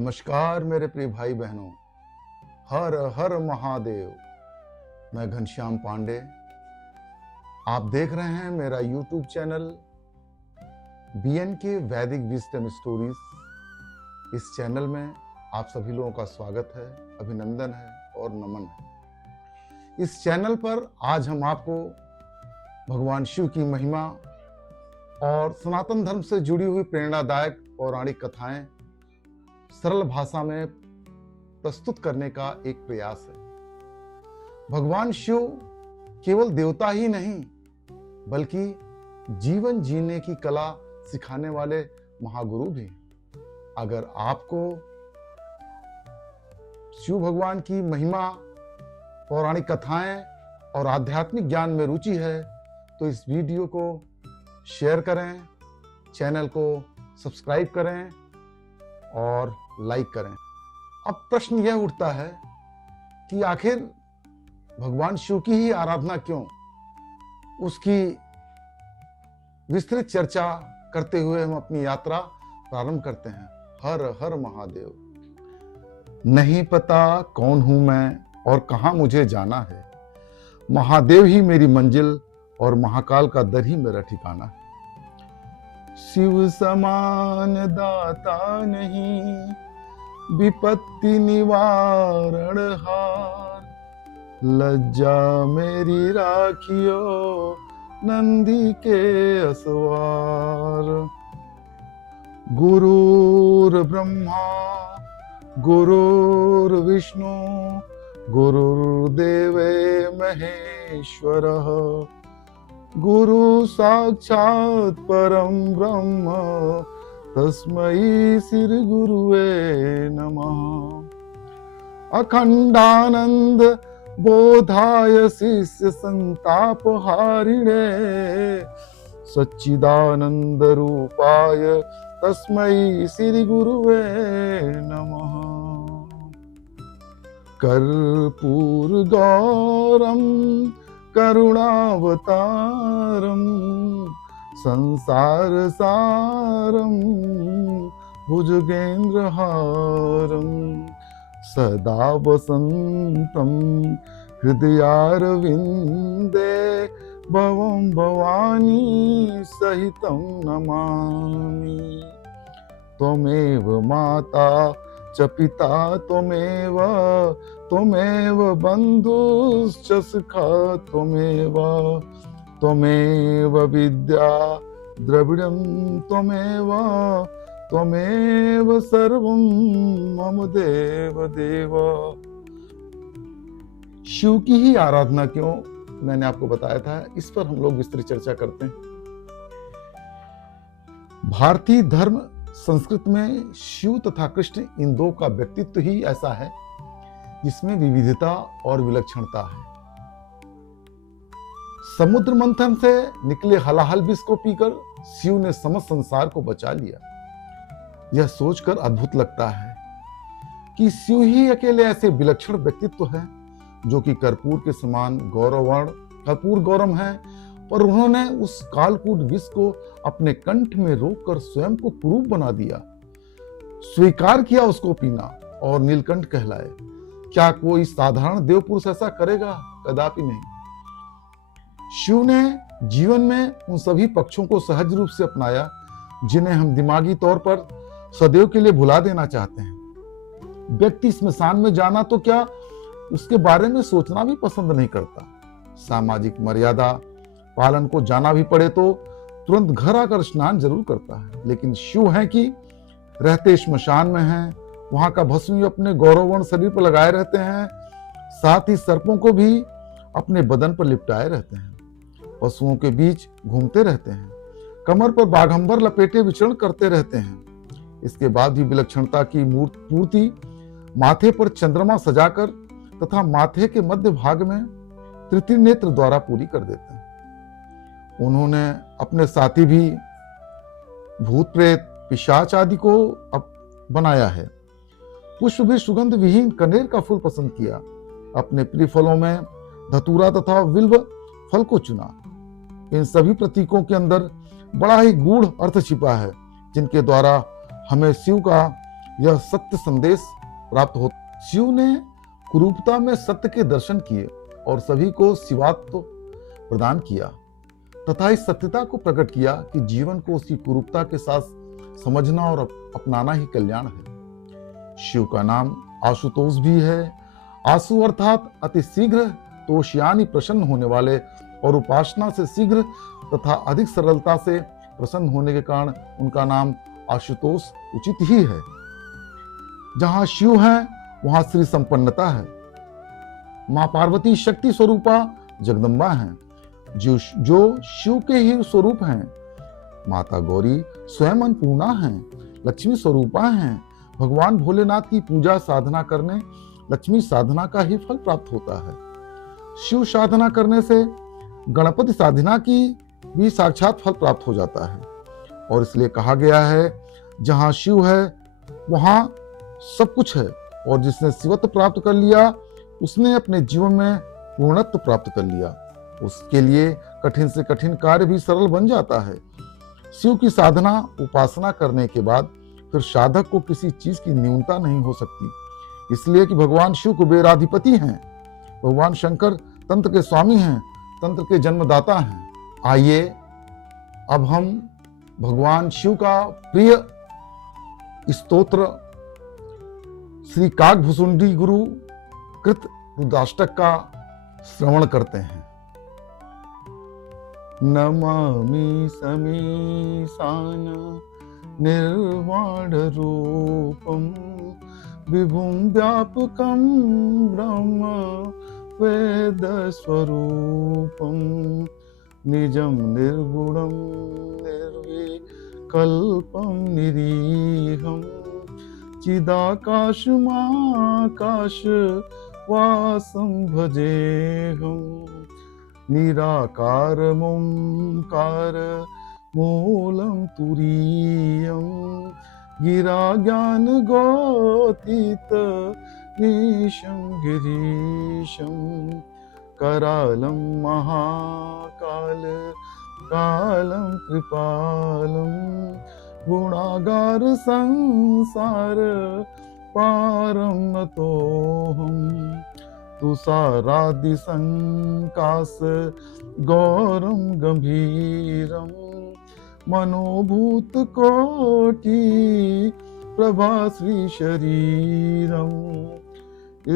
नमस्कार मेरे प्रिय भाई बहनों, हर हर महादेव। मैं घनश्याम पांडे, आप देख रहे हैं मेरा YouTube चैनल BNK वैदिक विजडम स्टोरीज। इस चैनल में आप सभी लोगों का स्वागत है, अभिनंदन है और नमन है। इस चैनल पर आज हम आपको भगवान शिव की महिमा और सनातन धर्म से जुड़ी हुई प्रेरणादायक पौराणिक कथाएं सरल भाषा में प्रस्तुत करने का एक प्रयास है। भगवान शिव केवल देवता ही नहीं बल्कि जीवन जीने की कला सिखाने वाले महागुरु भी। अगर आपको शिव भगवान की महिमा, पौराणिक कथाएं और आध्यात्मिक ज्ञान में रुचि है तो इस वीडियो को शेयर करें, चैनल को सब्सक्राइब करें और लाइक करें। अब प्रश्न यह उठता है कि आखिर भगवान शिव की ही आराधना क्यों? उसकी विस्तृत चर्चा करते हुए हम अपनी यात्रा प्रारंभ करते हैं। हर हर महादेव। नहीं पता कौन हूं मैं और कहां मुझे जाना है, महादेव ही मेरी मंजिल और महाकाल का दर ही मेरा ठिकाना है। शिव समान दाता नहीं, विपत्ति निवारण हार, लज्जा मेरी राखियो नंदी के असवार। गुरुर ब्रह्मा गुरुर विष्णु गुरुर्देवे महेश्वरः, गुरु साक्षात् परम ब्रह्म तस्मै श्री गुरुवे नमः। अखंडानंद बोधाय शिष्य संताप हारिणे, सच्चिदानंद रूपाय तस्मै श्री गुरुवे नमः। कर्पूर गौरम करुणावतारम, संसार सारम भुजगेन्द्रहारम, सदा वसंतम हृदयारविंदे, भवं भवानी सहितं नमामि। त्वमेव माता च पिता त्वमेव, त्वमेव बन्धुश्च सखा त्वमेव, त्वमेव विद्या द्रविणं त्वमेव, त्वमेव सर्वं मम देव देव। शिव की ही आराधना क्यों, मैंने आपको बताया था, इस पर हम लोग विस्तृत चर्चा करते हैं। भारतीय धर्म संस्कृत में शिव तथा कृष्ण इन दो का व्यक्तित्व ही ऐसा है जिसमें विविधता और विलक्षणता है। समुद्र मंथन से निकले हलाहल विष को पीकर शिव ने समस्त संसार को बचा लिया। यह सोचकर अद्भुत लगता है कि शिव ही अकेले ऐसे विलक्षण व्यक्तित्व है जो कि कर्पूर के समान गौरवर्ण कर्पूर गौरम है, पर उन्होंने उस कालकूट विष को अपने कंठ में रोककर स्वयं को कुरूप बना दिया, स्वीकार किया उसको पीना और नीलकंठ कहलाए। क्या कोई साधारण देव पुरुष ऐसा करेगा? कदापि नहीं। शिव ने जीवन में उन सभी पक्षों को सहज रूप से अपनाया जिन्हें हम दिमागी तौर पर सदैव के लिए भुला देना चाहते हैं। व्यक्ति स्मशान में जाना तो क्या, उसके बारे में सोचना भी पसंद नहीं करता। सामाजिक मर्यादा पालन को जाना भी पड़े तो तुरंत घर आकर स्नान जरूर करता है। लेकिन शिव है कि रहते श्मशान में हैं, वहां का भस्म अपने गौरवर्ण शरीर पर लगाए रहते हैं, साथ ही सर्पों को भी अपने बदन पर लिपटाए रहते हैं, पशुओं के बीच घूमते रहते हैं, कमर पर बाघंबर लपेटे विचरण करते रहते हैं। इसके बाद भी विलक्षणता की मूर्ति माथे पर चंद्रमा सजाकर तथा माथे के मध्य भाग में तृतीय नेत्र द्वारा पूरी कर देते हैं। उन्होंने अपने साथी भी भूत प्रेत पिशाच आदि को बनाया है। पुष्प भी सुगंध विहीन कनेर का फूल पसंद किया। अपने प्रिय फलों में धतूरा तथा विल्व फल को चुना। इन सभी प्रतीकों के अंदर बड़ा ही गूढ़ अर्थ छिपा है जिनके द्वारा हमें शिव का यह सत्य संदेश प्राप्त हो। शिव ने कुरूपता में सत्य के दर्शन किए और सभी को शिवात्व प्रदान किया तथा इस सत्यता को प्रकट किया कि जीवन को उसकी कुरूपता के साथ समझना और अपनाना ही कल्याण है। शिव का नाम आशुतोष भी है। आशु अर्थात अति शीघ्र, तोष यानी प्रसन्न होने वाले, और उपासना से शीघ्र तथा अधिक सरलता से प्रसन्न होने के कारण उनका नाम आशुतोष उचित ही है। जहां शिव है वहां श्री संपन्नता है। मां पार्वती शक्ति स्वरूपा जगदम्बा हैं, जो शिव के ही स्वरूप हैं। माता गौरी स्वयं अन्नपूर्णा हैं, लक्ष्मी स्वरूपा हैं। भगवान भोलेनाथ की पूजा साधना करने लक्ष्मी साधना का ही फल प्राप्त होता है। शिव साधना करने से गणपति साधना की भी साक्षात फल प्राप्त हो जाता है। और इसलिए कहा गया है जहां शिव है वहां सब कुछ है, और जिसने शिवत्व प्राप्त कर लिया उसने अपने जीवन में पूर्णत्व प्राप्त कर लिया। उसके लिए कठिन से कठिन कार्य भी सरल बन जाता है। शिव की साधना उपासना करने के बाद फिर साधक को किसी चीज की न्यूनता नहीं हो सकती, इसलिए कि भगवान शिव कुबेराधिपति हैं। भगवान शंकर तंत्र के स्वामी हैं, तंत्र के जन्मदाता हैं। आइए अब हम भगवान शिव का प्रिय स्तोत्र श्री काकभुसुंडी गुरु कृत रुद्राष्टक का श्रवण करते हैं। नमामि समीसान निर्वाण रूपम विभुं व्यापकं ब्रह्म वेद स्वरूपम निजं निर्गुणं निर्विकल्पं निरीहं चिदाकाशमाकाश वासं भजेऽहं निराकारमोंकार मूलं तुरीयं गिरा ज्ञान गोतीत नीशं गिरीशं करालं महाकाल कालं कृपालं गुणागार संसार पारं नतोऽहं तुषारादि संकास गौरं गंभीरं मनोभूत कोटि प्रभा श्री शरीरं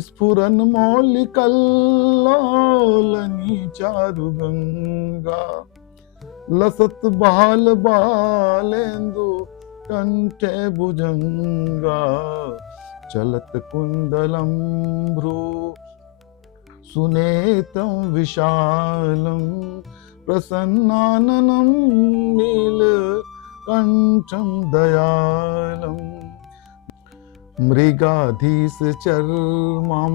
स्फुरन मौलिकल्लोलनी चारुगंगा लसत बाल बालेन्दु कंठे भुजंगा चलत कुंडलं भ्रू सुनेत्रं विशालं प्रसन्नाननं नीलकण्ठं दयालं मृगाधीश चर्मं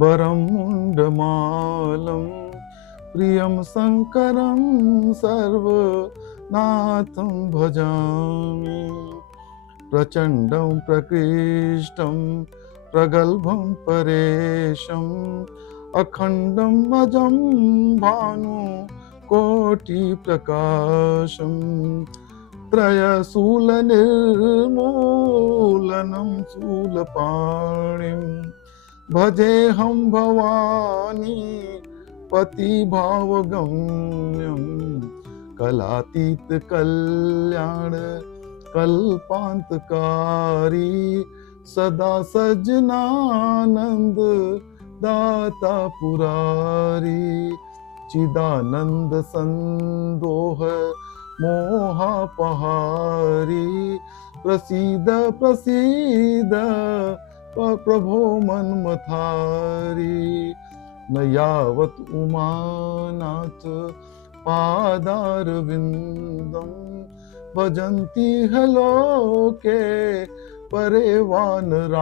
वरं मुण्डमालं प्रियं शङ्करं सर्वनाथं भजामि प्रचण्डं प्रकृष्टं प्रगल्भं परेशम् अखण्डं अजं भानु कोटि प्रकाशं त्रयशूलनिर्मूलनं शूलपाणिं भजेऽहं भवानी पतिभावगम्यं कलातीत कल्याण कल्पान्तकारी सदा सज्जनानंद दाता पुरारी चिदानंद संदोह मोहापहारी प्रसीद प्रसीद प्रभो मन्मथारी न यावत उमानाथ पादारविंदम भजन्ति हलोके परेवानराणाम्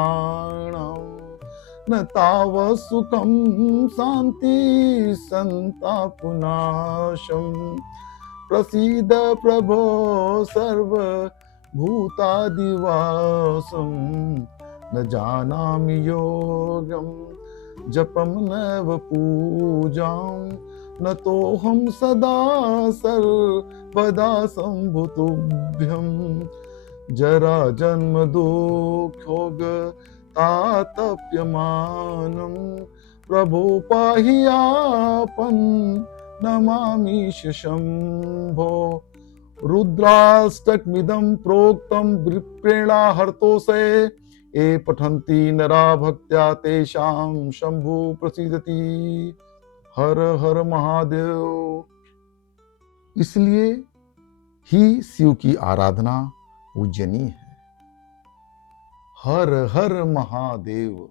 न ताव सुखं शांति संतापनाशं प्रसीद प्रभो सर्वभूतादिवासं न जानामि योगं जपं नैव पूजां न तोऽहं सदा सर्वदा सम्भुतुभ्यं जरा जन्म दुःखोग तातप्यमानं प्रभो पाहि आपन नमामीश शंभो रुद्राष्टकमिदं प्रोक्तं विप्रेणा हर्तोषे ये पठन्ति नरा भक्त्या तेषां शंभु प्रसीदति। हर हर महादेव। इसलिए ही शिव की आराधना पूजनीय है। हर हर महादेव।